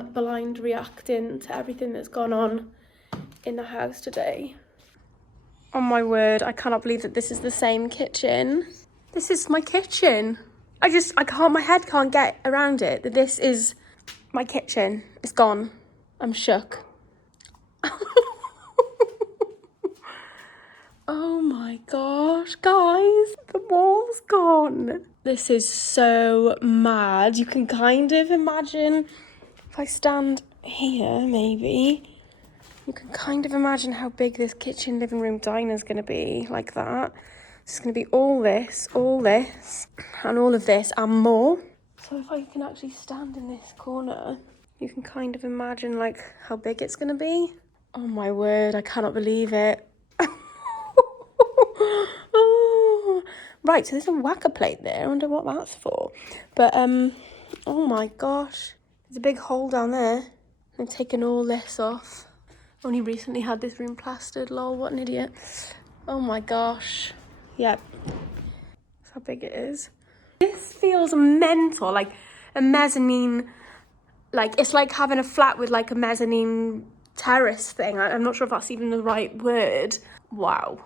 am blind reacting to everything that's gone on in the house today. Oh my word, I cannot believe that this is the same kitchen. This is my kitchen. My head can't get around it, that this is my kitchen. It's gone. I'm shook. Oh my gosh, guys, the wall's gone. This is so mad. You can kind of imagine, if I stand here, maybe, you can kind of imagine how big this kitchen, living room, diner is going to be, like that. It's going to be all this, and all of this, and more. So if I can actually stand in this corner, you can kind of imagine, like, how big it's going to be. Oh my word, I cannot believe it. Oh. Right, so there's a whacker plate there. I wonder what that's for. But, oh my gosh. There's a big hole down there. I've taken all this off. Only recently had this room plastered. Lol, what an idiot. Oh my gosh. Yep. That's how big it is. This feels mental, like a mezzanine. Like, it's like having a flat with like a mezzanine terrace thing. I'm not sure if that's even the right word. Wow.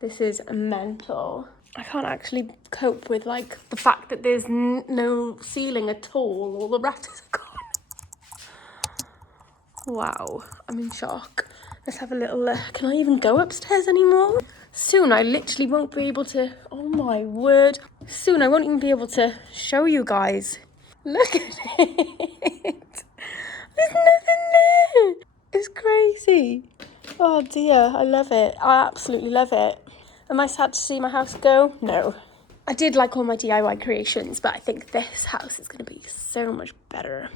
This is mental. I can't actually cope with like the fact that there's no ceiling at all the rafters are gone. Wow, I'm in shock. Let's have a little look. Can I even go upstairs anymore? Soon I literally won't be able to, oh my word. Soon I won't even be able to show you guys. Look at it. There's nothing there. It's crazy. Oh dear, I love it. I absolutely love it. Am I sad to see my house go? No. I did like all my DIY creations, but I think this house is going to be so much better.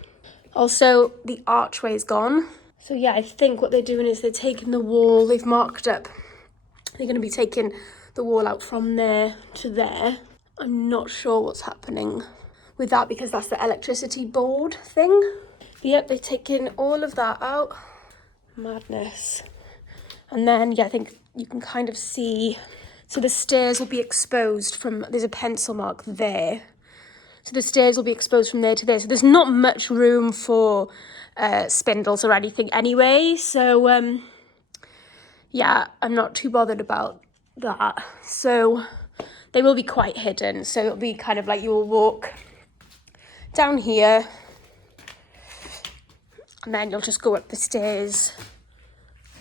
Also, the archway is gone. So yeah, I think what they're doing is they're taking the wall, they've marked up. They're going to be taking the wall out from there to there. I'm not sure what's happening with that because that's the electricity board thing. Yep, they're taking all of that out. Madness. And then, yeah, I think you can kind of see, so the stairs will be exposed from, there's a pencil mark there. So the stairs will be exposed from there to there. So there's not much room for spindles or anything anyway. So, yeah, I'm not too bothered about that. So they will be quite hidden. So it'll be kind of like you will walk down here and then you'll just go up the stairs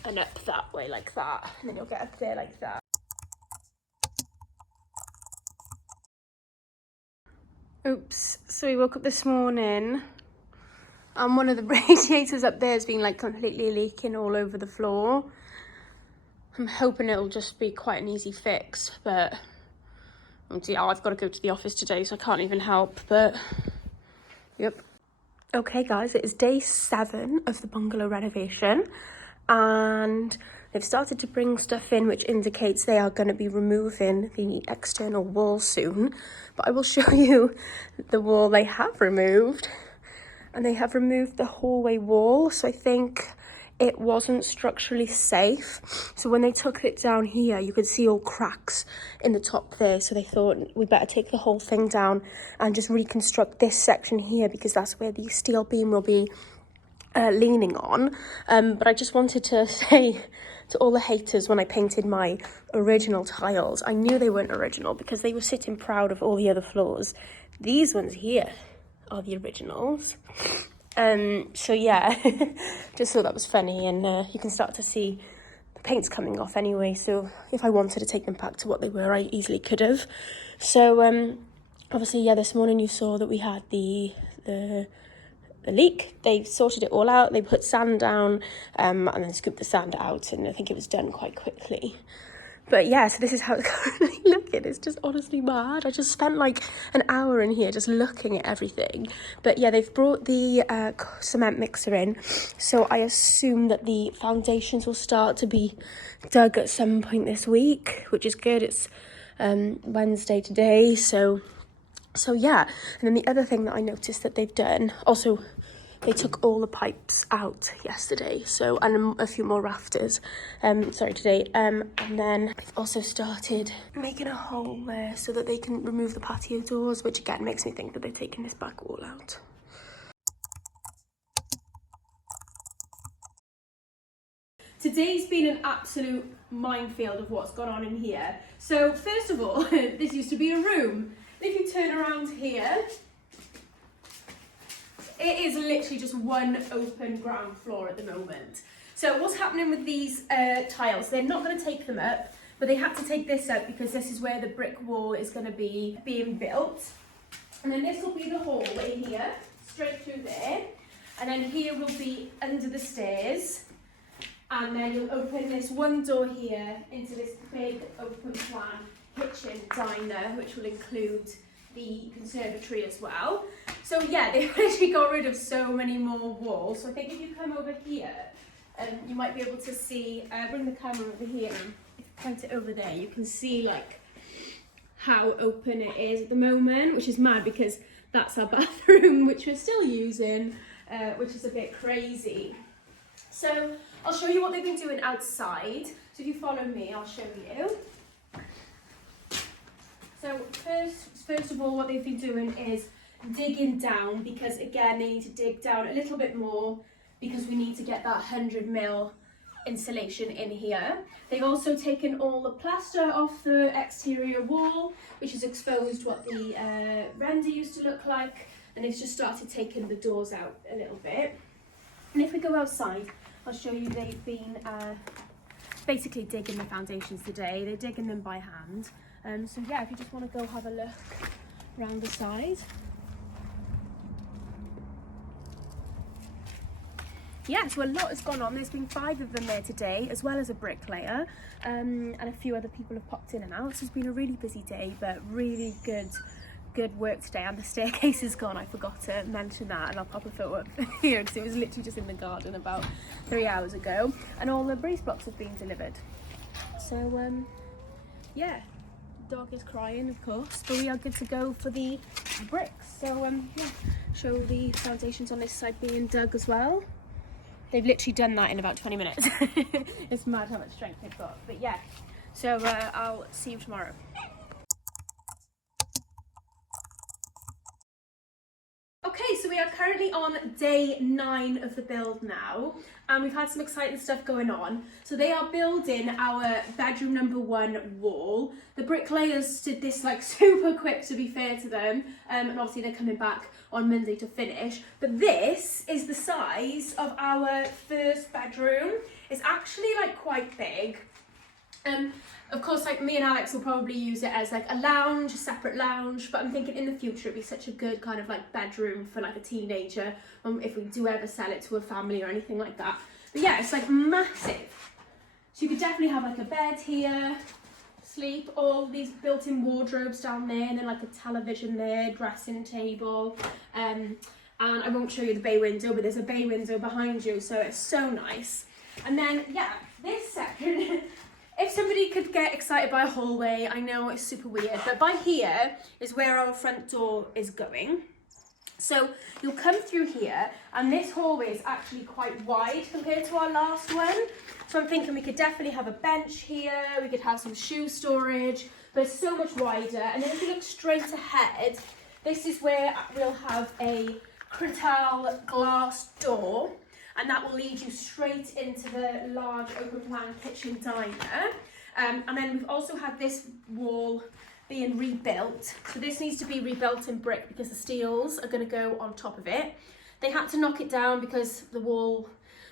and up that way like that. And then you'll get up there like that. Oops, so we woke up this morning and one of the radiators up there has been like completely leaking all over the floor. I'm hoping it'll just be quite an easy fix, but yeah, I've got to go to the office today, so I can't even help, but yep. Okay guys, it is day 7 of the bungalow renovation and they've started to bring stuff in which indicates they are going to be removing the external wall soon. But I will show you the wall they have removed. And they have removed the hallway wall. So I think it wasn't structurally safe. So when they took it down here, you could see all cracks in the top there. So they thought we better take the whole thing down and just reconstruct this section here because that's where the steel beam will be leaning on. But I just wanted to say to all the haters, when I painted my original tiles, I knew they weren't original because they were sitting proud of all the other floors. These ones here are the originals. So yeah, just thought that was funny, and you can start to see the paint's coming off anyway, so if I wanted to take them back to what they were, I easily could have. So obviously, yeah, this morning you saw that we had the leak. They sorted it all out, they put sand down and then scooped the sand out, and I think it was done quite quickly. But yeah, so this is how it's currently looking. It's just honestly mad. I just spent like an hour in here just looking at everything. But yeah, they've brought the cement mixer in, so I assume that the foundations will start to be dug at some point this week, which is good. It's Wednesday today, so yeah. And then the other thing that I noticed that they've done, also they took all the pipes out yesterday, so, and a few more rafters, today, and then they've also started making a hole there so that they can remove the patio doors, which again makes me think that they're taking this back wall out. Today's been an absolute minefield of what's gone on in here. So first of all, this used to be a room. If you turn around here, it is literally just one open ground floor at the moment. So what's happening with these tiles, they're not going to take them up, but they had to take this up because this is where the brick wall is going to be being built. And then this will be the hallway here, straight through there. And then here will be under the stairs. And then you'll open this one door here into this big open plan kitchen diner, which will include the conservatory as well. So yeah, they've actually got rid of so many more walls. So I think if you come over here, you might be able to see, bring the camera over here, and if you point it over there, you can see like how open it is at the moment, which is mad because that's our bathroom, which we're still using, which is a bit crazy. So I'll show you what they've been doing outside. So if you follow me, I'll show you. So first of all, what they've been doing is digging down, because again, they need to dig down a little bit more because we need to get that 100mm insulation in here. They've also taken all the plaster off the exterior wall, which has exposed what the render used to look like, and they've just started taking the doors out a little bit. And if we go outside, I'll show you they've been basically digging the foundations today. They're digging them by hand. So yeah, if you just want to go have a look around the side. Yeah, so a lot has gone on. There's been 5 of them there today, as well as a bricklayer, and a few other people have popped in and out. So it's been a really busy day, but really good work today. And the staircase is gone. I forgot to mention that, and I'll pop a photo up here because it was literally just in the garden about 3 hours ago. And all the breeze blocks have been delivered. So yeah, the dog is crying, of course, but we are good to go for the bricks. So yeah, show the foundations on this side being dug as well. They've literally done that in about 20 minutes. It's mad how much strength they've got. But yeah, so I'll see you tomorrow. Okay, so we are currently on day 9 of the build now, and we've had some exciting stuff going on. So they are building our bedroom number 1 wall. The bricklayers did this like super quick, to be fair to them, and obviously they're coming back on Monday to finish. But this is the size of our first bedroom. It's actually like quite big. Of course, like me and Alex will probably use it as like a lounge, a separate lounge, but I'm thinking in the future it'd be such a good kind of like bedroom for like a teenager, if we do ever sell it to a family or anything like that. But yeah, it's like massive. So you could definitely have like a bed here, sleep, all these built-in wardrobes down there, and then like a television there, dressing table, and I won't show you the bay window, but there's a bay window behind you, so it's so nice. And then yeah, this section, if somebody could get excited by a hallway, I know it's super weird, but by here is where our front door is going. So you'll come through here, and this hallway is actually quite wide compared to our last one. So I'm thinking we could definitely have a bench here, we could have some shoe storage, but it's so much wider. And then if you look straight ahead, this is where we'll have a Crital glass door, and that will lead you straight into the large open plan kitchen diner. And then we've also had this wall being rebuilt. So this needs to be rebuilt in brick because the steels are going to go on top of it. They had to knock it down because the wall,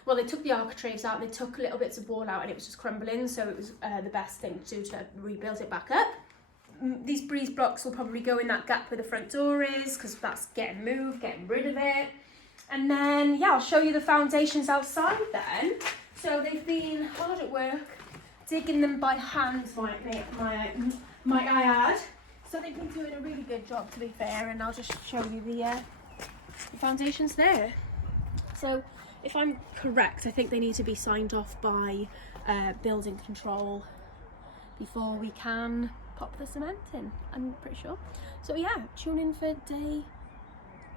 well, they took the architraves out and they took little bits of wall out and it was just crumbling, so it was the best thing to do to rebuild it back up. These breeze blocks will probably go in that gap where the front door is, because that's getting moved, getting rid of it. And then, yeah, I'll show you the foundations outside then. So they've been hard at work, digging them by hand, might I add. So they've been doing a really good job, to be fair, and I'll just show you the foundations there. So if I'm correct, I think they need to be signed off by building control before we can pop the cement in, I'm pretty sure. So yeah, tune in for day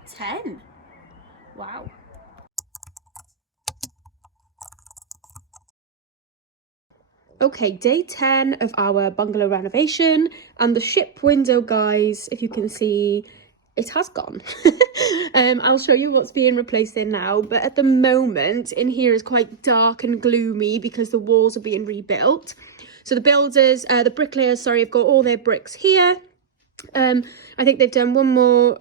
10. Wow. Okay, day 10 of our bungalow renovation, and the ship window, guys, if you can see, it has gone. I'll show you what's being replaced in now, but at the moment in here is quite dark and gloomy because the walls are being rebuilt. So the builders, the bricklayers, sorry, have got all their bricks here. I think they've done one more,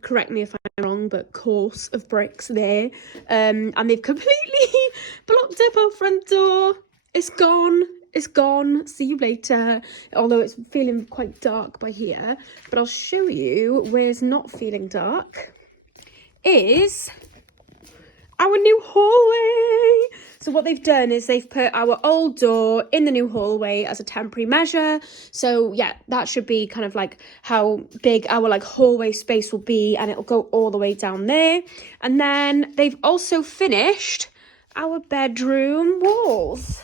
correct me if I'm wrong, but course of bricks there. And they've completely blocked up our front door. It's gone. It's gone. See you later. Although it's feeling quite dark by here. But I'll show you where it's not feeling dark. Is our new hallway. So what they've done is they've put our old door in the new hallway as a temporary measure. So yeah, that should be kind of like how big our like hallway space will be, and it'll go all the way down there. And then they've also finished our bedroom walls.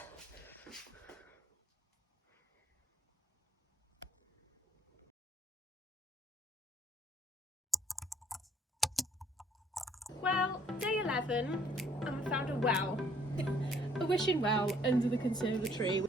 Well, day 11, and we found a well, a wishing well under the conservatory.